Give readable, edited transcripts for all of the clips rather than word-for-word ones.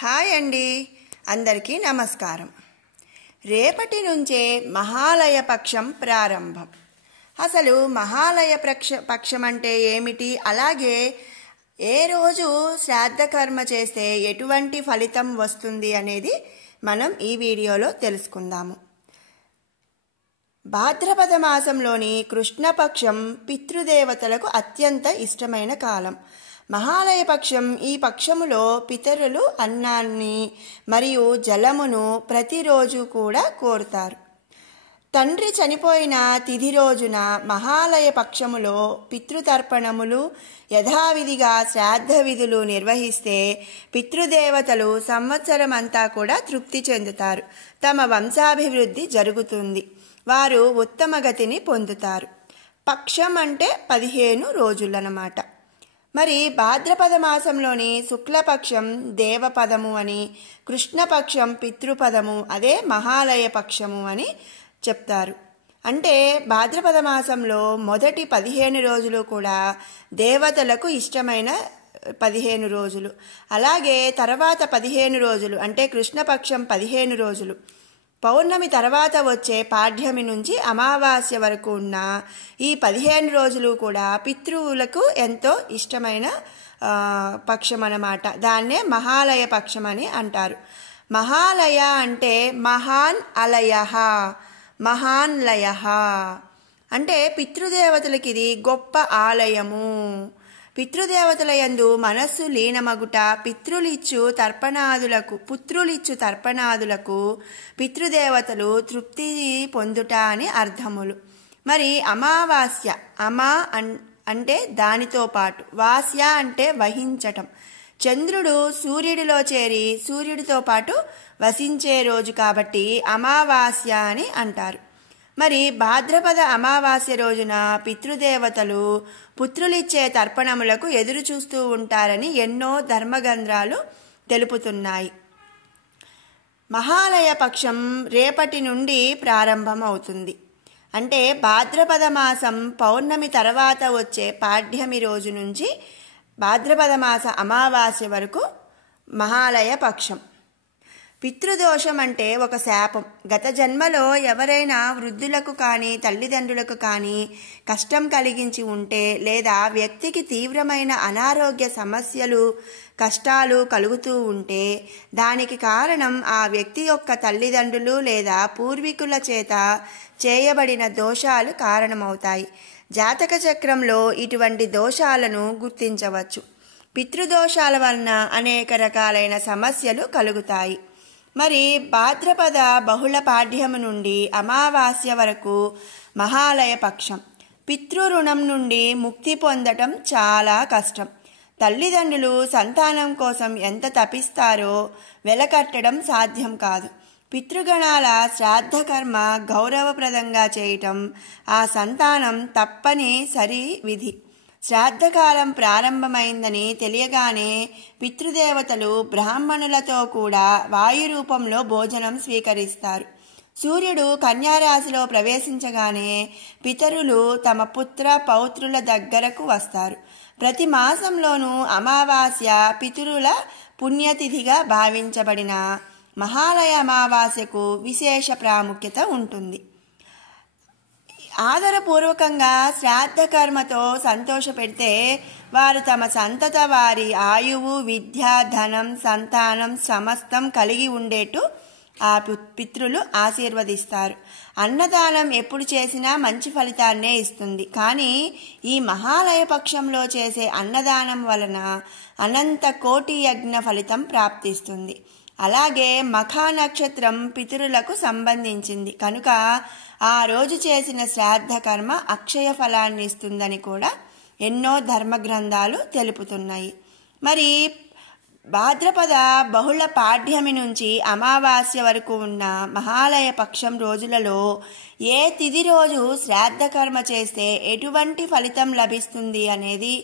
Hi అండి, అందరికీ నమస్కారం. రేపటి నుంచే మహాలయ పక్షం ప్రారంభం. అసలు మహాలయ పక్షం అంటే ఏమిటి, అలాగే ఏ రోజు శ్రాద్ధ కర్మ చేస్తే ఎటువంటి ఫలితం వస్తుంది అనేది మనం ఈ వీడియోలో తెలుసుకుందాము. భాద్రపద మాసంలోని కృష్ణపక్షం పితృదేవతలకు అత్యంత ఇష్టమైన కాలం. మహాలయ పక్షం ఈ పక్షములో పితరులు అన్నాన్ని మరియు జలమును ప్రతిరోజు కూడా కోరుతారు. తండ్రి చనిపోయిన తిథి రోజున మహాలయ పక్షములో పితృతర్పణములు యథావిధిగా శ్రాద్ధ విధులు నిర్వహిస్తే పితృదేవతలు సంవత్సరమంతా కూడా తృప్తి చెందుతారు. తమ వంశాభివృద్ధి జరుగుతుంది. వారు ఉత్తమ గతిని పొందుతారు. పక్షం అంటే 15 రోజులన్నమాట. మరి భాద్రపద మాసంలోని శుక్లపక్షం దేవపదము అని, కృష్ణపక్షం పితృపదము, అదే మహాలయ పక్షము అని చెప్తారు. అంటే భాద్రపద మాసంలో మొదటి 15 రోజులు కూడా దేవతలకు ఇష్టమైన 15 రోజులు. అలాగే తర్వాత 15 రోజులు అంటే కృష్ణపక్షం 15 రోజులు, పౌర్ణమి తర్వాత వచ్చే పాడ్యమి నుంచి అమావాస్య వరకు ఉన్న ఈ 15 రోజులు కూడా పితృవులకు ఎంతో ఇష్టమైన పక్షం అన్నమాట. దాన్నే మహాలయ పక్షం అని అంటారు. మహాలయ అంటే మహాన్ అలయ, మహాన్ లయ అంటే పితృదేవతలకి ఇది గొప్ప ఆలయము. పితృదేవతల యందు మనస్సు లీనమగుట, పుత్రులిచ్చు తర్పణాదులకు పితృదేవతలు తృప్తి పొందుట అని అర్థములు. మరి అమావాస్య, అంటే దానితో పాటు, వాస్య అంటే వహించటం. చంద్రుడు సూర్యుడిలో చేరి సూర్యుడితో పాటు వసించే రోజు కాబట్టి అమావాస్య అని అంటారు. మరి భాద్రపద అమావాస్య రోజున పితృదేవతలు పుత్రులిచ్చే తర్పణములకు ఎదురు చూస్తూ ఉంటారని ఎన్నో ధర్మగ్రంథాలు తెలుపుతున్నాయి. మహాలయ పక్షం రేపటి నుండి ప్రారంభం అవుతుంది. అంటే భాద్రపద మాసం పౌర్ణమి తర్వాత వచ్చే పాడ్యమి రోజు నుంచి భాద్రపద మాస అమావాస్య వరకు మహాలయ పక్షం. పితృదోషం అంటే ఒక శాపం. గత జన్మలో ఎవరైనా వృద్ధులకు కానీ తల్లిదండ్రులకు కానీ కష్టం కలిగించి ఉంటే, లేదా వ్యక్తికి తీవ్రమైన అనారోగ్య సమస్యలు కష్టాలు కలుగుతూ ఉంటే దానికి కారణం ఆ వ్యక్తి యొక్క తల్లిదండ్రులు లేదా పూర్వీకుల చేత చేయబడిన దోషాలు కారణమవుతాయి. జాతక చక్రంలో ఇటువంటి దోషాలను గుర్తించవచ్చు. పితృదోషాల వలన అనేక రకాలైన సమస్యలు కలుగుతాయి. మరి భాద్రపద బహుళ పాడ్యము నుండి అమావాస్య వరకు మహాలయ పక్షం. పితృరుణం నుండి ముక్తి పొందటం చాలా కష్టం. తల్లిదండ్రులు సంతానం కోసం ఎంత తపిస్తారో వెలకట్టడం సాధ్యం కాదు. పితృగణాల శ్రాద్ధ కర్మ గౌరవప్రదంగా చేయటం ఆ సంతానం తప్పనిసరి విధి. శ్రాద్ధకాలం ప్రారంభమైందని తెలియగానే పితృదేవతలు బ్రాహ్మణులతో కూడా వాయు రూపంలో భోజనం స్వీకరిస్తారు. సూర్యుడు కన్యారాశిలో ప్రవేశించగానే పితరులు తమ పుత్ర పౌత్రుల దగ్గరకు వస్తారు. ప్రతి మాసంలోనూ అమావాస్య పితరుల పుణ్యతిథిగా భావించబడిన మహాలయ అమావాస్యకు విశేష ప్రాముఖ్యత ఉంటుంది. ఆదరపూర్వకంగా శ్రాద్ధ కర్మతో సంతోషపెడితే వారు తమ సంతత వారి ఆయువు, విద్య, ధనం, సంతానం సమస్తం కలిగి ఉండేట్టు ఆ పితృలు ఆశీర్వదిస్తారు. అన్నదానం ఎప్పుడు చేసినా మంచి ఫలితాన్నే ఇస్తుంది. కానీ ఈ మహాలయ పక్షంలో చేసే అన్నదానం వలన అనంత కోటి యజ్ఞ ఫలితం ప్రాప్తిస్తుంది. అలాగే మఖా నక్షత్రం పితరులకు సంబంధించింది కనుక ఆ రోజు చేసిన శ్రాద్ధ కర్మ అక్షయ ఫలాన్ని ఇస్తుందని కూడా ఎన్నో ధర్మగ్రంథాలు తెలుపుతున్నాయి. మరి భాద్రపద బహుళ పాడ్యమి నుంచి అమావాస్య వరకు ఉన్న మహాలయ పక్షం రోజులలో ఏ తిథి రోజు శ్రాద్ధ కర్మ చేస్తే ఎటువంటి ఫలితం లభిస్తుంది అనేది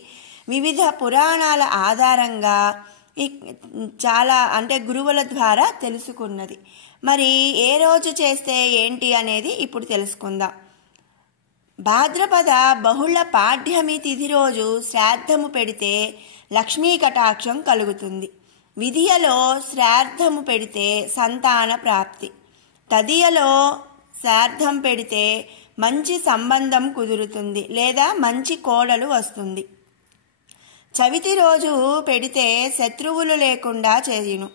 వివిధ పురాణాల ఆధారంగా చాలా గురువుల ద్వారా తెలుసుకున్నది. మరి ఏ రోజు చేస్తే ఏంటి అనేది ఇప్పుడు తెలుసుకుందాం. భాద్రపద బహుళ పాడ్యమి తిథి రోజు శ్రాద్ధము పెడితే లక్ష్మీ కటాక్షం కలుగుతుంది. విధియలో శ్రాద్ధము పెడితే సంతాన ప్రాప్తి, తదియలో శ్రాద్ధం పెడితే మంచి సంబంధం కుదురుతుంది లేదా మంచి కోడలు వస్తుంది. చవితి రోజు పెడితే శత్రువులు లేకుండా చేయును.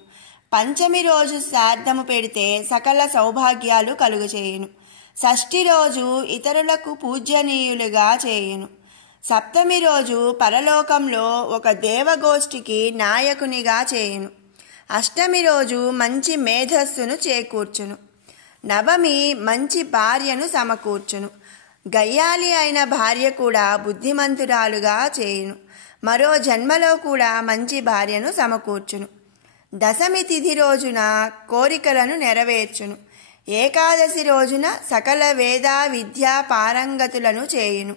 పంచమి రోజు శ్రాద్ధము పెడితే సకల సౌభాగ్యాలు కలుగచేయును. షష్ఠి రోజు ఇతరులకు పూజ్యనీయులుగా చేయును. సప్తమి రోజు పరలోకంలో ఒక దేవగోష్ఠికి నాయకునిగా చేయును. అష్టమి రోజు మంచి మేధస్సును చేకూర్చును. నవమి మంచి భార్యను సమకూర్చును. గయ్యాలి అయిన భార్య కూడా బుద్ధిమంతురాలుగా చేయును. మరో జన్మలో కూడా మంచి భార్యను సమకూర్చును. దశమి తిథి రోజున కోరికలను నెరవేర్చును. ఏకాదశి రోజున సకల వేద విద్యా పారంగతులను చేయును.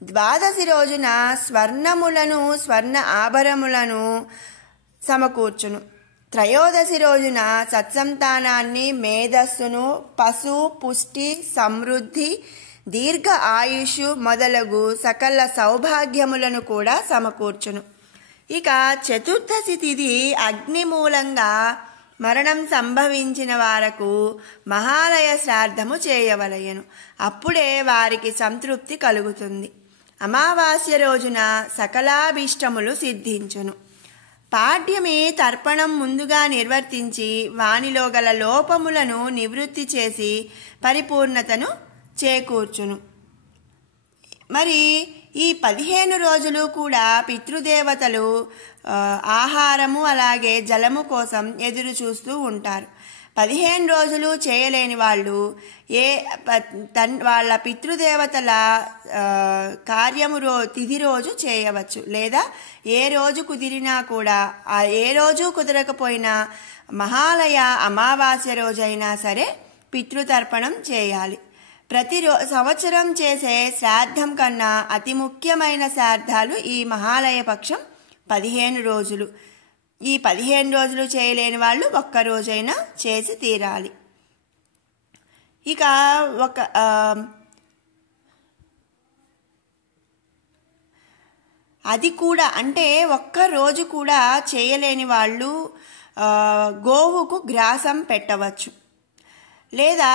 ద్వాదశి రోజున స్వర్ణములను స్వర్ణ ఆభరణములను సమకూర్చును. త్రయోదశి రోజున సత్సంతానాన్ని, మేధస్సును, పశు పుష్టి, సమృద్ధి, దీర్ఘ ఆయుష్ మొదలగు సకల సౌభాగ్యములను కూడా సమకూర్చును. ఇక చతుర్దశి తిథి అగ్ని మూలంగా మరణం సంభవించిన వారకు మహాలయ శ్రాద్ధము చేయవలయను. అప్పుడే వారికి సంతృప్తి కలుగుతుంది. అమావాస్య రోజున సకలాభీష్టములు సిద్ధించును. పాడ్యమి తర్పణం ముందుగా నిర్వర్తించి వానిలో గల లోపములను నివృత్తి చేసి పరిపూర్ణతను చేకూర్చును. మరి ఈ 15 రోజులు కూడా పితృదేవతలు ఆహారము అలాగే జలము కోసం ఎదురు చూస్తూ ఉంటారు. 15 రోజులు చేయలేని వాళ్ళు వాళ్ళ పితృదేవతల కార్యము తిథి రోజు చేయవచ్చు, లేదా ఏ రోజు కుదిరినా కూడా ఏ రోజు కుదరకపోయినా మహాలయ అమావాస్య రోజైనా సరే పితృతర్పణం చేయాలి. సంవత్సరం చేసే శ్రాద్ధం కన్నా అతి ముఖ్యమైన శ్రాద్ధాలు ఈ మహాలయ పక్షం 15 రోజులు. ఈ 15 రోజులు చేయలేని వాళ్ళు ఒక్క రోజైనా చేసి తీరాలి. ఇక అది కూడా అంటే ఒక్క రోజు కూడా చేయలేని వాళ్ళు గోవుకు గ్రాసం పెట్టవచ్చు, లేదా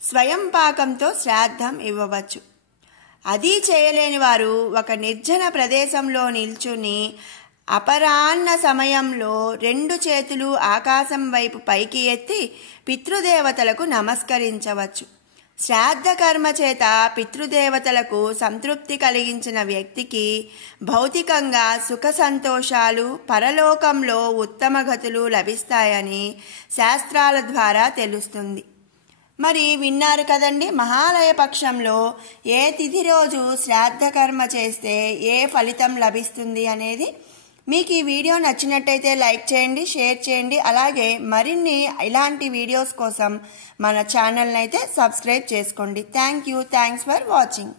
స్వయం పాకంతో శ్రాద్ధం ఇవ్వవచ్చు. అది చేయలేని వారు ఒక నిర్జన ప్రదేశంలో నిల్చుని అపరాహ్న సమయంలో 2 చేతులు ఆకాశం వైపు పైకి ఎత్తి పితృదేవతలకు నమస్కరించవచ్చు. శ్రాద్ధ కర్మ చేత పితృదేవతలకు సంతృప్తి కలిగించిన వ్యక్తికి భౌతికంగా సుఖ సంతోషాలు, పరలోకంలో ఉత్తమ గతులు లభిస్తాయని శాస్త్రాల ద్వారా తెలుస్తుంది. మరి విన్నారు కదండి, మహాలయ పక్షంలో ఏ తిథి రోజు శ్రాద్ధ కర్మ చేస్తే ఏ ఫలితం లభిస్తుంది అనేది. మీకు ఈ వీడియో నచ్చినట్టయితే లైక్ చేయండి, షేర్ చేయండి. అలాగే మరిన్ని ఇలాంటి వీడియోస్ కోసం మన ఛానల్ని అయితే సబ్స్క్రైబ్ చేసుకోండి. Thanks for watching.